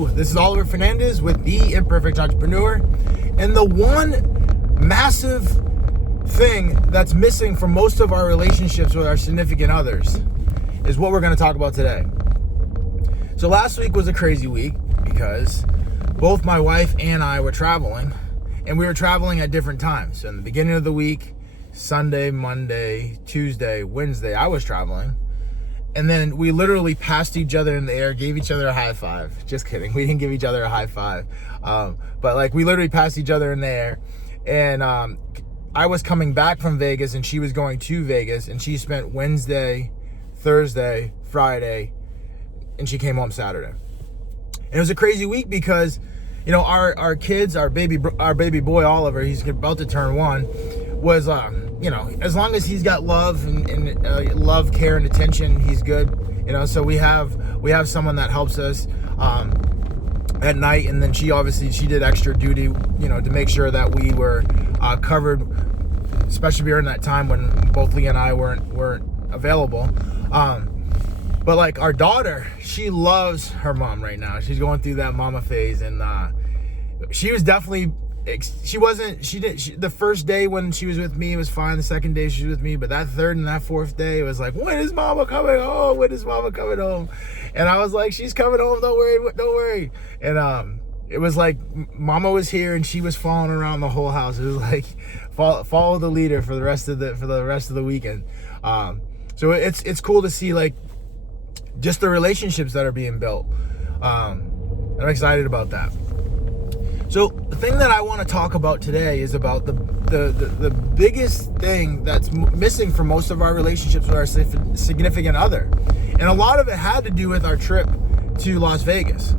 Hello, this is Oliver Fernandez with The Imperfect Entrepreneur, and the one massive thing that's missing from most of our relationships with our significant others is what we're going to talk about today. So last week was a crazy week because both my wife and I were traveling, and we were traveling at different times. So in the beginning of the week, Sunday, Monday, Tuesday, Wednesday, I was traveling. And then we literally passed each other in the air, gave each other a high five. Just kidding. We didn't give each other a high five. But like we literally passed each other in the air. And I was coming back from Vegas and she was going to Vegas. And she spent Wednesday, Thursday, Friday, and she came home Saturday. And it was a crazy week because, you know, our kids, our baby boy Oliver, he's about to turn 1, was you know, as long as he's got love and love, care, and attention, he's good. You know, so we have someone that helps us at night, and then she did extra duty, you know, to make sure that we were covered, especially during that time when both Lee and I weren't available. But like our daughter, she loves her mom right now. She's going through that mama phase, and she was definitely. The first day when she was with me, it was fine. The second day she was with me, but that third and that fourth day, it was like, when is mama coming home? When is mama coming home? And I was like, she's coming home. Don't worry. And it was like mama was here and she was following around the whole house. It was like follow the leader for the rest of the weekend. So it's cool to see like just the relationships that are being built. I'm excited about that. So the thing that I want to talk about today is about the biggest thing that's missing from most of our relationships with our significant other. And a lot of it had to do with our trip to Las Vegas.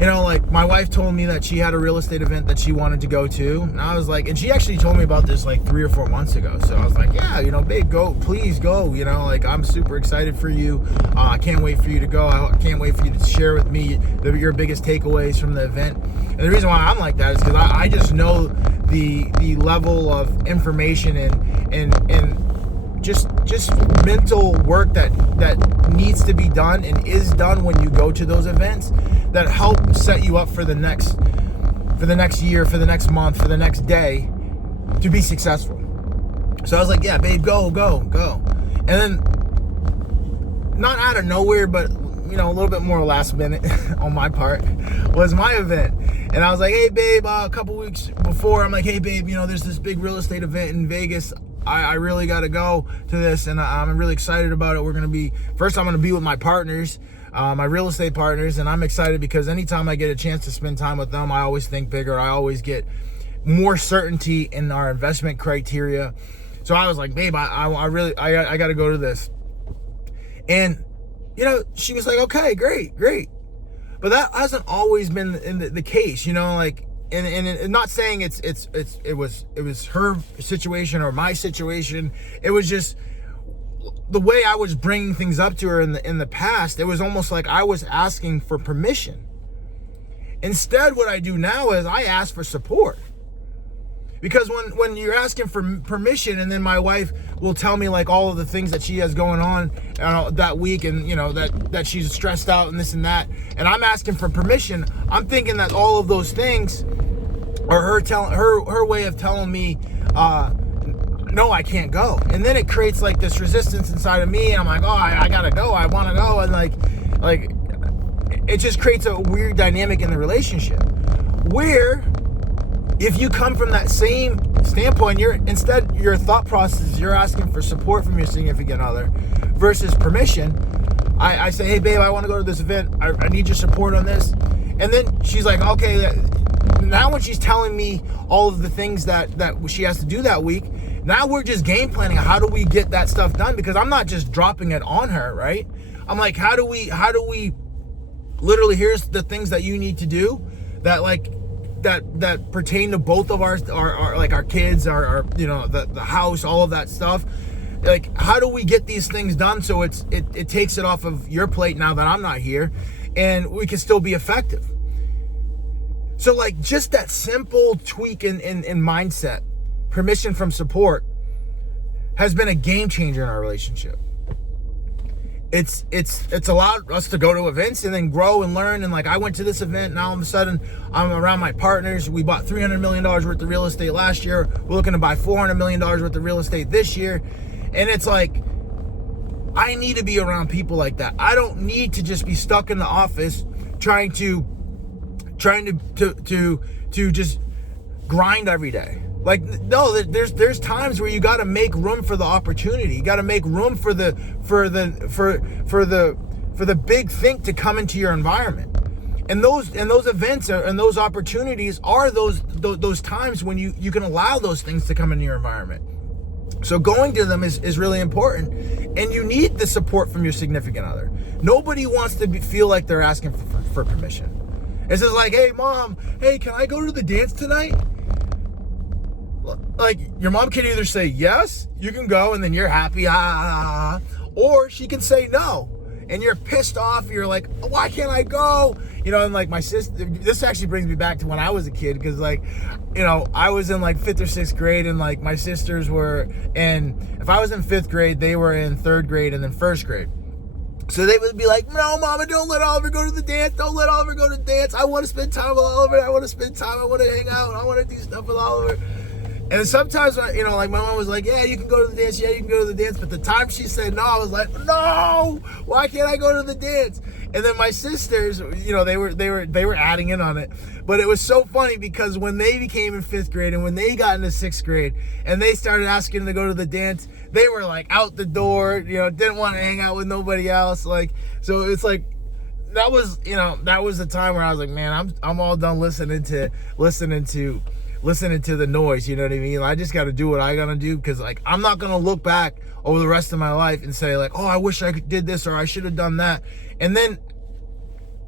You know, like my wife told me that she had a real estate event that she wanted to go to. And I was like, and she actually told me about this like 3 or 4 months ago. So I was like, yeah, you know, babe, please go. You know, like I'm super excited for you. I can't wait for you to go. I can't wait for you to share with me your biggest takeaways from the event. And the reason why I'm like that is because I just know the level of information and just mental work that needs to be done and is done when you go to those events that help set you up for the next year, for the next month, for the next day to be successful. So I was like, yeah, babe, go. And then not out of nowhere, but you know, a little bit more last minute on my part was my event. And I was like, hey babe, a couple weeks before, I'm like, hey babe, you know, there's this big real estate event in Vegas. I really got to go to this, and I'm really excited about it. I'm going to be with my partners, my real estate partners, and I'm excited because anytime I get a chance to spend time with them, I always think bigger. I always get more certainty in our investment criteria. So I was like, babe, I got to go to this. And, you know, she was like, okay, great. But that hasn't always been the case, you know, like, and not saying it was her situation or my situation. It was just the way I was bringing things up to her in the past. It was almost like I was asking for permission. Instead, what I do now is I ask for support. Because when you're asking for permission, and then my wife will tell me like all of the things that she has going on that week, and you know that she's stressed out and this and that, and I'm asking for permission, I'm thinking that all of those things are her way of telling me no, I can't go. And then it creates like this resistance inside of me, and I'm like, oh, I gotta go, I want to go, and like it just creates a weird dynamic in the relationship where, if you come from that same standpoint, your thought process is you're asking for support from your significant other versus permission. I say, hey babe, I want to go to this event. I need your support on this. And then she's like, okay. Now when she's telling me all of the things that she has to do that week, now we're just game planning. How do we get that stuff done? Because I'm not just dropping it on her, right? I'm like, how do we literally, here's the things that you need to do that like that pertain to both of our like our kids, our you know, the house, all of that stuff. Like, how do we get these things done so it takes it off of your plate now that I'm not here, and we can still be effective? So like just that simple tweak in mindset, permission from support, has been a game changer in our relationship. it's allowed us to go to events and then grow and learn. And like, I went to this event, now all of a sudden I'm around my partners. We bought $300 million worth of real estate last year. We're looking to buy $400 million worth of real estate this year. And it's like, I need to be around people like that. I don't need to just be stuck in the office trying to just grind every day. Like, no, there's times where you got to make room for the opportunity. You got to make room for the big thing to come into your environment. And those events and those opportunities are those times when you can allow those things to come into your environment. So going to them is really important, and you need the support from your significant other. Nobody wants to feel like they're asking for permission. It's just like, hey mom, hey, can I go to the dance tonight? Like, your mom can either say yes, you can go, and then you're happy, or she can say no, and you're pissed off. You're like, why can't I go? You know, and like my sister, this actually brings me back to when I was a kid, because like, you know, I was in like 5th or 6th grade, and like my sisters were, and if I was in 5th grade, they were in 3rd grade and then 1st grade. So they would be like, no, Mama, don't let Oliver go to the dance. Don't let Oliver go to the dance. I want to spend time with Oliver. I want to spend time. I want to hang out. I want to do stuff with Oliver. And sometimes, you know, like my mom was like, yeah, you can go to the dance. Yeah, you can go to the dance. But the time she said no, I was like, no, why can't I go to the dance? And then my sisters, you know, they were adding in on it. But it was so funny because when they became in 5th grade and when they got into 6th grade and they started asking to go to the dance, they were like out the door, you know, didn't want to hang out with nobody else. Like, so it's like, that was, you know, that was the time where I was like, man, I'm all done listening to the noise, you know what I mean? I just got to do what I got to do, because like, I'm not going to look back over the rest of my life and say like, oh, I wish I did this, or I should have done that, and then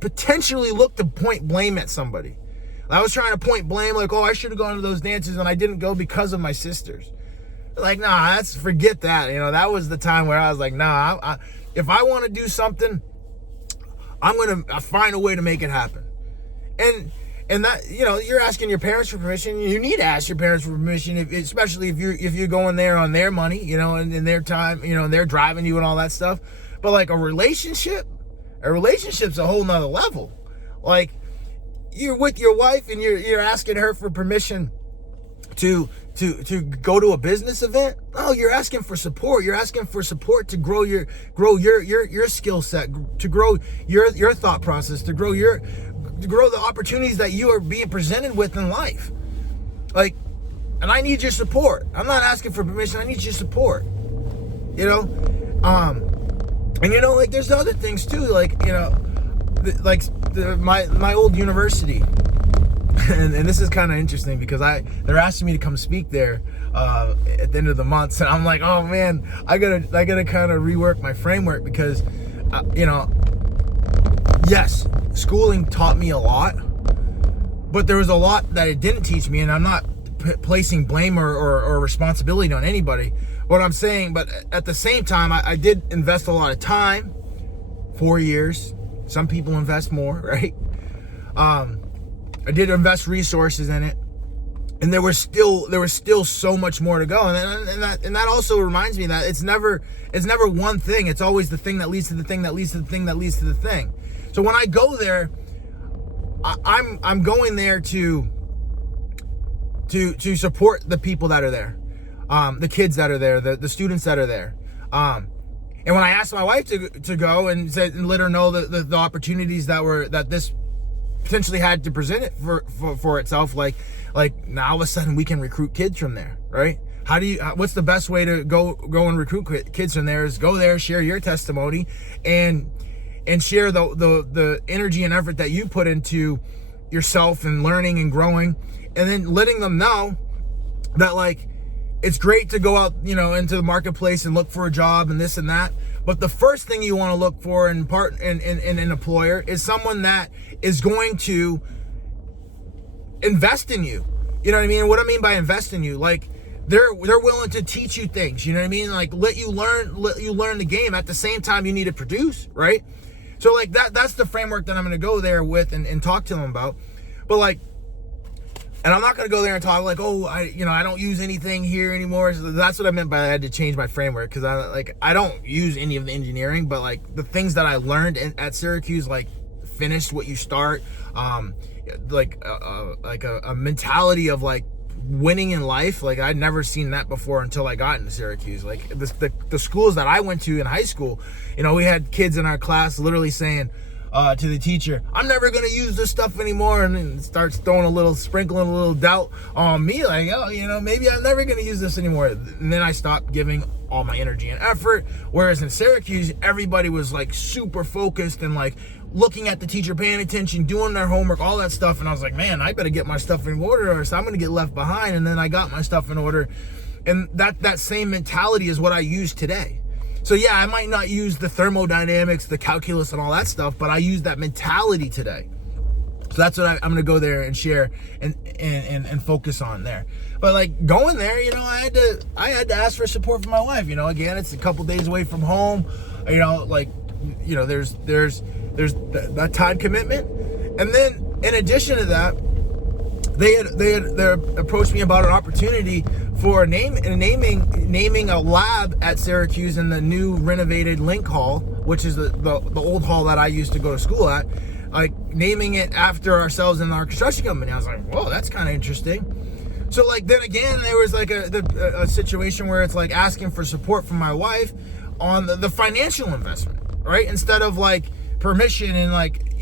potentially look to point blame at somebody. I was trying to point blame, like, oh, I should have gone to those dances and I didn't go because of my sisters. Like, nah, forget that. You know, that was the time where I was like, nah, if I want to do something, I'm going to find a way to make it happen. And that, you know, you're asking your parents for permission. You need to ask your parents for permission, especially if you're going there on their money, you know, and in their time, you know, and they're driving you and all that stuff. But like a relationship's a whole nother level. Like, you're with your wife and you're asking her for permission to go to a business event. No, you're asking for support. You're asking for support to grow your skill set, to grow your thought process, to grow the opportunities that you are being presented with in life. Like, and I need your support. I'm not asking for permission. I need your support. You know, and you know, like, there's other things too. Like, you know, my old university, and this is kind of interesting because they're asking me to come speak there at the end of the month, and I'm like, oh man, I gotta kind of rework my framework, because you know, yes, schooling taught me a lot, but there was a lot that it didn't teach me, and I'm not placing blame or responsibility on anybody. What I'm saying, but at the same time, I did invest a lot of time, 4 years. Some people invest more, right? I did invest resources in it, and there was still so much more to go. And that also reminds me that it's never one thing. It's always the thing that leads to the thing that leads to the thing that leads to the thing. So when I go there, I'm going there to support the people that are there, the kids that are there, the students that are there. And when I asked my wife to go and let her know the opportunities that this potentially had to present it for itself, like now all of a sudden we can recruit kids from there, right? What's the best way to go and recruit kids from there is go there, share your testimony, and share the energy and effort that you put into yourself and learning and growing, and then letting them know that, like, it's great to go out, you know, into the marketplace and look for a job and this and that. But the first thing you want to look for in an employer is someone that is going to invest in you. You know what I mean? What I mean by invest in you, like, they're willing to teach you things. You know what I mean? Like, let you learn the game. At the same time, you need to produce, right? So like that's the framework that I'm going to go there with and talk to them about. But like, And I'm not going to go there and talk like, oh, I don't use anything here anymore. So that's what I meant by I had to change my framework, because I don't use any of the engineering, but like the things that I learned at Syracuse, like finish what you start, like a mentality of like winning in life. Like I'd never seen that before until I got into Syracuse. Like the schools that I went to in high school, we had kids in our class literally saying to the teacher, I'm never going to use this stuff anymore, and then starts sprinkling a little doubt on me, like, oh, maybe I'm never going to use this anymore. And then I stopped giving all my energy and effort. Whereas in Syracuse, everybody was like super focused and like looking at the teacher, paying attention, doing their homework, all that stuff. And I was like, man, I better get my stuff in order, or so I'm going to get left behind. And then I got my stuff in order. And that same mentality is what I use today. So yeah, I might not use the thermodynamics, the calculus, and all that stuff, but I use that mentality today. So that's what I'm going to go there and share and focus on there. But like going there, I had to ask for support from my wife. Again, it's a couple days away from home. There's that time commitment, and then in addition to that, they approached me about an opportunity for naming a lab at Syracuse in the new renovated Link Hall, which is the old hall that I used to go to school at, like naming it after ourselves and our construction company. I was like, whoa, that's kind of interesting. So like then again, there was like a situation where it's like asking for support from my wife on the financial investment, right? Instead of like permission and like,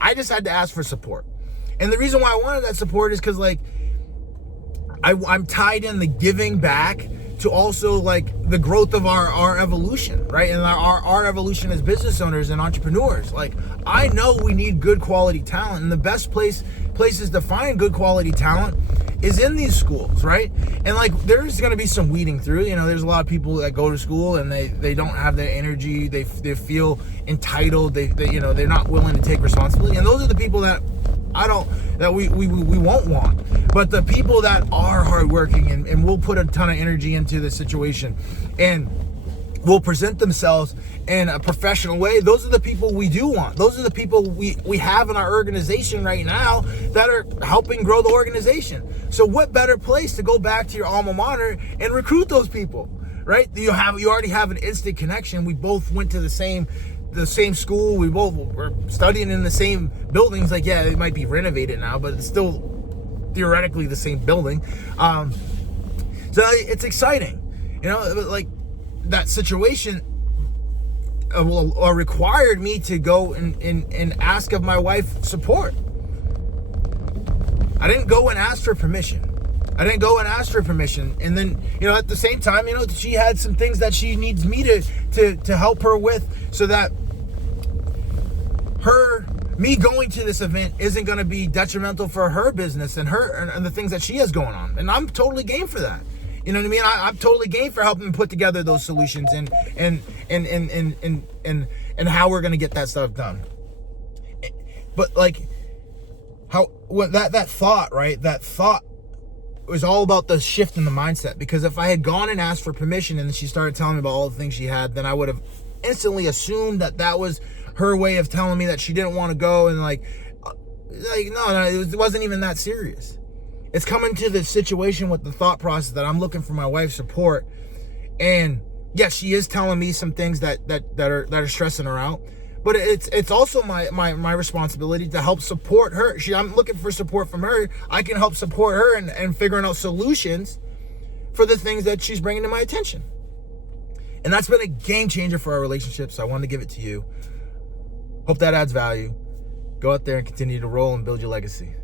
I just had to ask for support. And the reason why I wanted that support is because like I'm tied in the giving back to also like the growth of our evolution, right? And our evolution as business owners and entrepreneurs. Like I know we need good quality talent, and the best places to find good quality talent is in these schools, right? And like there's going to be some weeding through. There's a lot of people that go to school and they don't have the energy. They feel entitled. They're not willing to take responsibility. And those are the people that we won't want. But the people that are hardworking and will put a ton of energy into the situation and will present themselves in a professional way, those are the people we do want. Those are the people we have in our organization right now that are helping grow the organization. So what better place to go back to your alma mater and recruit those people, right? You already have an instant connection. We both went to the same school. We both were studying in the same buildings. Like, yeah, it might be renovated now, but it's still theoretically the same building. So it's exciting, like that situation required me to go and ask of my wife support. I didn't go and ask for permission. And then, at the same time, she had some things that she needs me to help her with, so that me going to this event isn't going to be detrimental for her business and the things that she has going on. And I'm totally game for that. You know what I mean? I'm totally game for helping put together those solutions and how we're going to get that stuff done. But like that thought, right? That thought was all about the shift in the mindset. Because if I had gone and asked for permission and she started telling me about all the things she had, then I would have instantly assumed that was her way of telling me that she didn't want to go, and no, it wasn't even that serious. It's coming to the situation with the thought process that I'm looking for my wife's support, and yes, she is telling me some things that are stressing her out, but it's also my responsibility to help support her. I'm looking for support from her. I can help support her and figuring out solutions for the things that she's bringing to my attention, and that's been a game changer for our relationship. So I wanted to give it to you. Hope that adds value. Go out there and continue to roll and build your legacy.